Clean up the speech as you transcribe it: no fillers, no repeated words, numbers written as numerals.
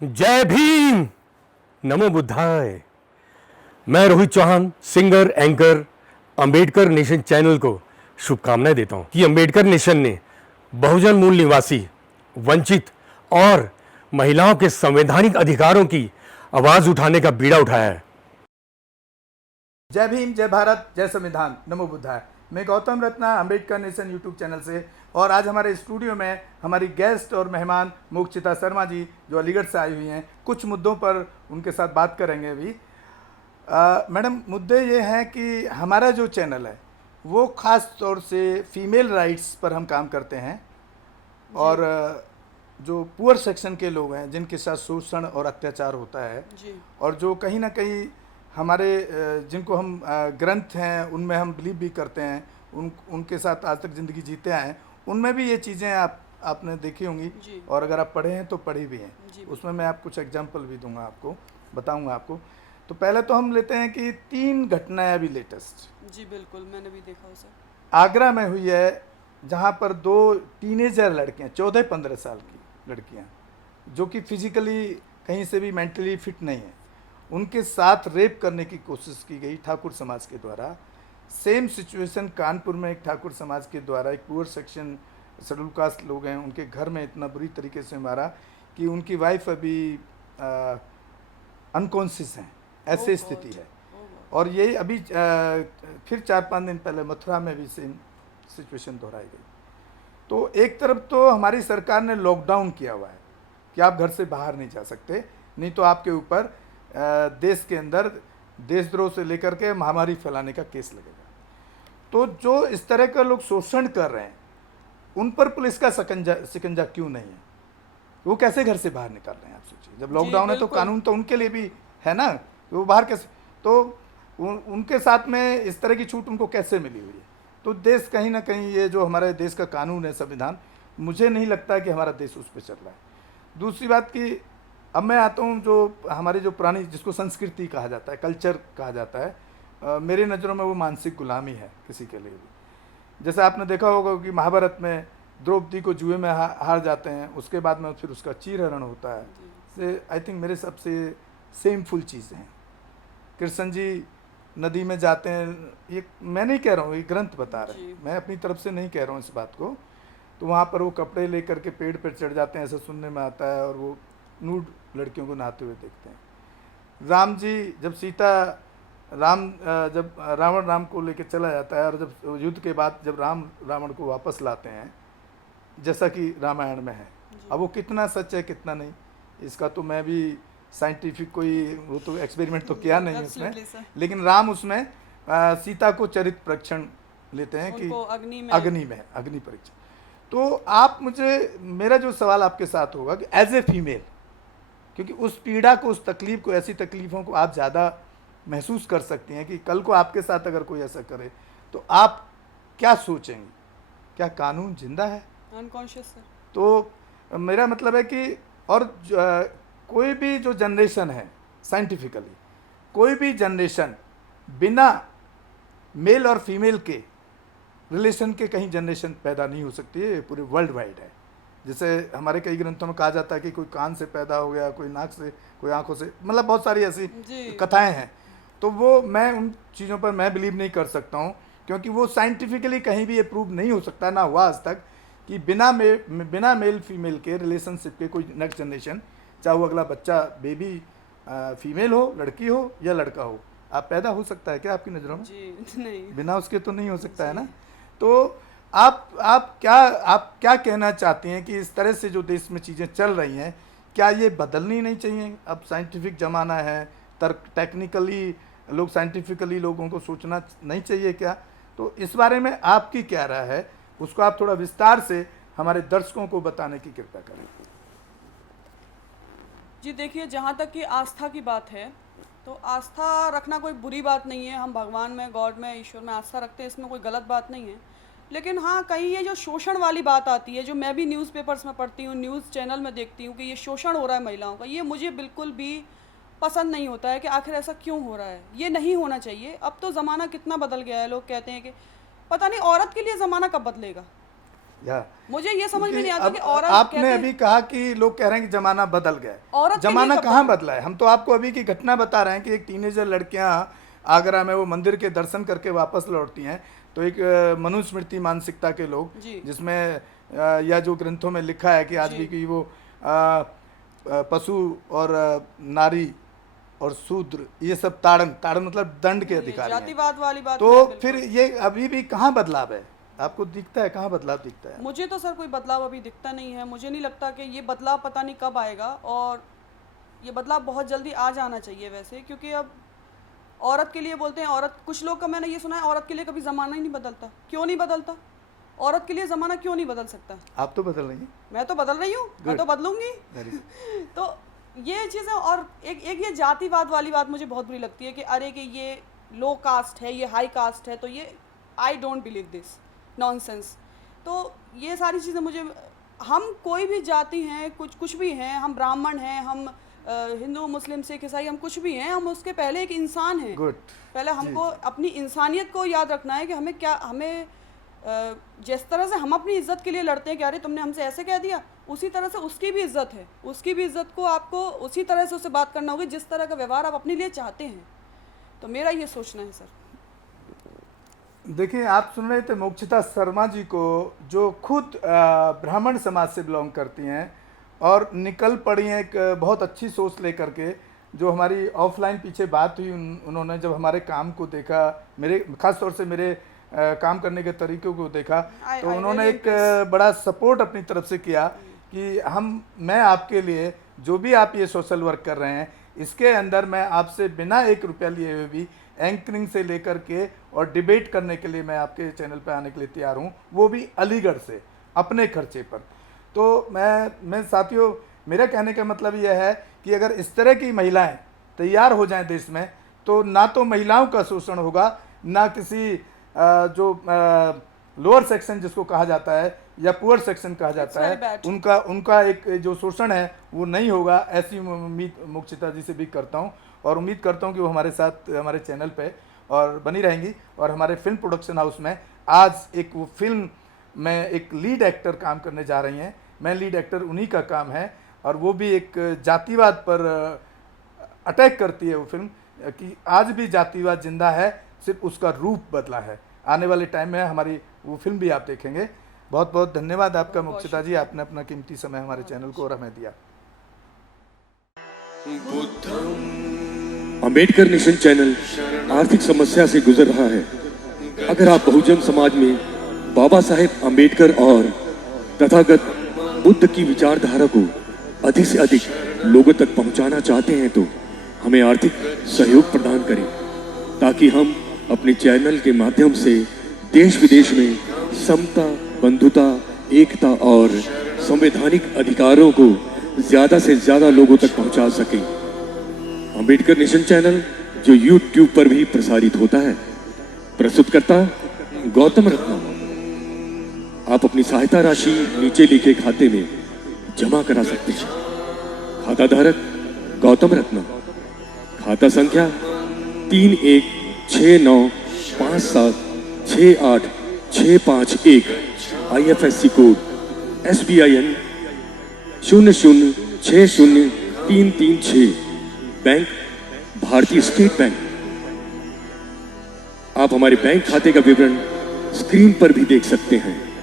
जय भीम, नमो बुद्धाय। मैं Rohit Chauhan, singer, anchor, Ambedkar nation channel को शुभकामनाएं देता हूं कि अंबेडकर नेशन ने बहुजन मूल निवासी, वंचित और महिलाओं के संवैधानिक अधिकारों की आवाज उठाने का बीड़ा उठाया है। जय भीम, जय भारत, जय संविधान, नमो बुद्धाय। मैं Gautam Ratna, Ambedkar nation YouTube channel से, और आज हमारे स्टूडियो में हमारी गेस्ट और मेहमान मोक्षिता शर्मा जी जो अलीगढ़ से आई हुई हैं, कुछ मुद्दों पर उनके साथ बात करेंगे अभी। मैडम, मुद्दे ये हैं कि हमारा जो चैनल है वो ख़ास तौर से फीमेल राइट्स पर हम काम करते हैं, और जो पुअर सेक्शन के लोग हैं जिनके साथ शोषण और अत्याचार होता है जी। और जो कहीं ना कहीं हमारे जिनको हम ग्रंथ हैं उनमें हम बिलीव भी करते हैं, उनके साथ आज तक ज़िंदगी जीते आए हैं, उनमें भी ये चीज़ें आपने देखी होंगी, जी। और अगर आप पढ़े हैं तो पढ़ी भी हैं। जी। उसमें मैं आप कुछ एग्जांपल भी दूंगा, आपको बताऊंगा आपको। तो पहले तो हम लेते हैं कि 3 घटनाएं अभी लेटेस्ट जी बिल्कुल, मैंने भी देखा उसे। आगरा में हुई है, जहाँ पर 2 टीनेजर लड़कियाँ, 14-15 साल की लड़कियाँ, जो कि फिजिकली कहीं से भी मेंटली फिट नहीं है, उनके साथ रेप करने की कोशिश की गई ठाकुर समाज के द्वारा। सेम सिचुएशन कानपुर में एक ठाकुर समाज के द्वारा, एक पुअर सेक्शन शेड्यूल कास्ट लोग हैं, उनके घर में इतना बुरी तरीके से मारा कि उनकी वाइफ अभी अनकॉन्शियस हैं, ऐसे स्थिति है। और ये अभी फिर 4-5 दिन पहले मथुरा में भी सेम सिचुएशन दोहराई गई। तो एक तरफ तो हमारी सरकार ने लॉकडाउन किया हुआ है कि आप घर से बाहर नहीं जा सकते, नहीं तो आपके ऊपर देश के अंदर देशद्रोह से लेकर के महामारी फैलाने का केस लगेगा। तो जो इस तरह का लोग शोषण कर रहे हैं उन पर पुलिस का शिकंजा क्यों नहीं है? वो कैसे घर से बाहर निकाल रहे हैं, आप सोचिए। जब लॉकडाउन है तो कानून तो उनके लिए भी है ना, वो बाहर कैसे, तो उनके साथ में इस तरह की छूट उनको कैसे मिली हुई है? तो देश कहीं ना कहीं, ये जो हमारे देश का कानून है, संविधान, मुझे नहीं लगता कि हमारा देश उस पर चल रहा है। दूसरी बात कि अब मैं आता हूँ जो हमारी जो पुरानी, जिसको संस्कृति कहा जाता है, कल्चर कहा जाता है, मेरी नज़रों में वो मानसिक गुलामी है किसी के लिए भी। जैसे आपने देखा होगा कि महाभारत में द्रौपदी को जुए में हार जाते हैं, उसके बाद में फिर उसका चीरहरण होता है। से आई थिंक मेरे सबसे सेमफुल चीज़ें हैं। कृष्ण जी नदी में जाते हैं, ये मैं नहीं कह रहा हूँ, ये ग्रंथ बता रहे हैं, मैं अपनी तरफ से नहीं कह रहा हूँ इस बात को। तो वहाँ पर वो कपड़े लेकर के पेड़ पर चढ़ जाते हैं, ऐसा सुनने में आता है, और वो नूड लड़कियों को नहाते हुए देखते हैं। राम जी जब जब रावण को लेकर चला जाता है, और जब युद्ध के बाद जब रावण को वापस लाते हैं, जैसा कि रामायण में है, अब वो कितना सच है कितना नहीं, इसका तो मैं भी साइंटिफिक कोई वो तो एक्सपेरिमेंट तो किया नहीं उसमें, लेकिन राम उसमें सीता को चरित्र परीक्षण लेते हैं कि अग्नि परीक्षण। तो आप मुझे, मेरा जो सवाल आपके साथ होगा कि एज ए फीमेल, क्योंकि उस पीड़ा को, उस तकलीफ को, ऐसी तकलीफ़ों को आप ज़्यादा महसूस कर सकती हैं कि कल को आपके साथ अगर कोई ऐसा करे तो आप क्या सोचेंगी? क्या कानून जिंदा है? अनकॉन्शियस है। तो मेरा मतलब है कि, और कोई भी जो जनरेशन है, साइंटिफिकली कोई भी जनरेशन बिना मेल और फीमेल के रिलेशन के कहीं जनरेशन पैदा नहीं हो सकती है, पूरे वर्ल्ड वाइड है। जैसे हमारे कई ग्रंथों में कहा जाता है कि कोई कान से पैदा हो गया, कोई नाक से, कोई आंखों से, मतलब बहुत सारी ऐसी कथाएं हैं। तो वो, मैं उन चीज़ों पर मैं बिलीव नहीं कर सकता हूँ, क्योंकि वो साइंटिफिकली कहीं भी ये प्रूव नहीं हो सकता, ना हुआ आज तक, कि बिना मेल फीमेल के रिलेशनशिप के कोई नेक्स्ट जनरेशन, चाहे वो अगला बच्चा, बेबी फीमेल हो, लड़की हो या लड़का हो, आप पैदा हो सकता है क्या आपकी नज़रों में? जी नहीं, बिना उसके तो नहीं हो सकता है ना। तो आप क्या कहना चाहती हैं कि इस तरह से जो देश में चीज़ें चल रही हैं, क्या ये बदलनी नहीं चाहिए? अब साइंटिफिक ज़माना है, टेक्निकली लोग, साइंटिफिकली लोगों को सोचना नहीं चाहिए क्या? तो इस बारे में आपकी क्या राय है, उसको आप थोड़ा विस्तार से हमारे दर्शकों को बताने की कृपा करें। जी देखिए, जहाँ तक कि आस्था की बात है, तो आस्था रखना कोई बुरी बात नहीं है। हम भगवान में, गॉड में, ईश्वर में आस्था रखते हैं, इसमें कोई गलत बात नहीं है। लेकिन हाँ, कहीं ये जो शोषण वाली बात आती है, जो मैं भी न्यूज़पेपर्स में पढ़ती हूँ, न्यूज़ चैनल में देखती हूँ कि ये शोषण हो रहा है महिलाओं का, ये मुझे बिल्कुल भी पसंद नहीं होता है कि आखिर ऐसा क्यों हो रहा है। ये नहीं होना चाहिए। अब तो ज़माना कितना बदल गया है। लोग कहते हैं कि पता नहीं औरत के लिए ज़माना कब बदलेगा। या मुझे ये समझ में नहीं आता अब कि औरत आपने कहते अभी कहा कि लोग कह रहे हैं कि जमाना बदल गया है। औरत के लिए जमाना कब कहाँ बदला है? हम तो आपको अभी की घटना बता रहे हैं कि एक टीनेजर लड़कियां आगरा में वो मंदिर के दर्शन करके वापस लौटती हैं, तो एक मनुस्मृति मानसिकता के लोग, जी। जिसमें या जो ग्रंथों में लिखा है कि आज जी। भी कि वो पशु और नारी और शूद्र ये सब ताड़न मतलब दंड के अधिकारी हैं। जातिवाद वाली बात तो है, बिल्कुल। फिर ये अभी भी कहाँ बदलाव है? आपको दिखता है कहाँ बदलाव दिखता है? मुझे तो सर कोई बदलाव अभी दिखता नहीं है। मुझे नहीं लगता कि ये बदलाव पता नहीं कब आएगा, और ये बदलाव बहुत जल्दी आ जाना चाहिए वैसे, क्योंकि अब औरत के लिए बोलते हैं, औरत, कुछ लोग का मैंने ये सुना है औरत के लिए कभी ज़माना ही नहीं बदलता। क्यों नहीं बदलता? औरत के लिए ज़माना क्यों नहीं बदल सकता? आप तो बदल रही हैं। मैं तो बदल रही हूँ, मैं तो बदलूंगी। तो ये चीज़ें, और एक ये जातिवाद वाली बात मुझे बहुत बुरी लगती है कि अरे कि ये लो कास्ट है, ये हाई कास्ट है, तो ये I don't believe this nonsense. तो ये सारी चीज़ें मुझे, हम कोई भी जाति हैं, कुछ भी हैं, हम ब्राह्मण हैं, हम हिंदू मुस्लिम सिख ईसाई, हम कुछ भी हैं, हम उसके पहले एक इंसान हैं। गुड। पहले हमको अपनी इंसानियत को याद रखना है कि हमें जिस तरह से हम अपनी इज्जत के लिए लड़ते हैं कि अरे तुमने हमसे ऐसे कह दिया, उसी तरह से उसकी भी इज्जत है। उसकी भी इज्जत को आपको उसी तरह से उससे बात करना होगी जिस तरह का व्यवहार आप अपने लिए चाहते हैं। तो मेरा ये सोचना है सर। देखिए, आप सुन रहे थे मोक्षिता शर्मा जी को, जो खुद ब्राह्मण समाज से बिलोंग करती हैं और निकल पड़ी हैं एक बहुत अच्छी सोच लेकर के। जो हमारी ऑफलाइन पीछे बात हुई, उन्होंने जब हमारे काम को देखा, मेरे खास तौर से मेरे काम करने के तरीक़ों को देखा, तो उन्होंने एक बड़ा सपोर्ट अपनी तरफ से किया कि मैं आपके लिए जो भी आप ये सोशल वर्क कर रहे हैं, इसके अंदर मैं आपसे बिना 1 रुपया लिए हुए भी एंकरिंग से लेकर के और डिबेट करने के लिए मैं आपके चैनल पे आने के लिए तैयार हूँ, वो भी अलीगढ़ से अपने खर्चे पर। तो मैं साथियों, मेरा कहने का मतलब यह है कि अगर इस तरह की महिलाएं तैयार हो जाएं देश में, तो ना तो महिलाओं का शोषण होगा, ना किसी जो लोअर सेक्शन जिसको कहा जाता है या पुअर सेक्शन कहा जाता है, उनका एक जो शोषण है वो नहीं होगा। ऐसी उम्मीद मोक्षिता जी से भी करता हूँ, और उम्मीद करता हूँ कि वो हमारे साथ हमारे चैनल पे और बनी रहेंगी। और हमारे फिल्म प्रोडक्शन हाउस में आज एक वो फिल्म में एक लीड एक्टर काम करने जा रही हैं। मैं लीड एक्टर, उन्हीं का काम है, और वो भी एक जातिवाद पर अटैक करती है वो फिल्म, कि आज भी जातिवाद जिंदा है, सिर्फ उसका रूप बदला है। आने वाले टाइम में हमारी वो फिल्म भी आप देखेंगे। बहुत बहुत धन्यवाद आपका मोक्षिता जी, आपने अपना कीमती समय हमारे चैनल को और हमें दिया। अंबेडकर नेशन चैनल आर्थिक समस्या से गुजर रहा है। अगर आप बहुजन समाज में बाबा साहेब अंबेडकर और तथागत बुद्ध की विचारधारा को अधिक से अधिक लोगों तक पहुंचाना चाहते हैं, तो हमें आर्थिक सहयोग प्रदान करें, ताकि हम अपने चैनल के माध्यम से देश विदेश में समता, बंधुता, एकता और संवैधानिक अधिकारों को ज्यादा से ज्यादा लोगों तक पहुंचा सकें। अंबेडकर नेशन चैनल जो YouTube पर भी प्रसारित होता है, प्रस्तुतकर्ता गौतम रत्ना। आप अपनी सहायता राशि नीचे लिखे खाते में जमा करा सकते हैं। खाता धारक गौतम रत्ना। खाता संख्या 3169576865 IFSC कोड SBIN 0060336। बैंक भारतीय स्टेट बैंक। आप हमारे बैंक खाते का विवरण स्क्रीन पर भी देख सकते हैं।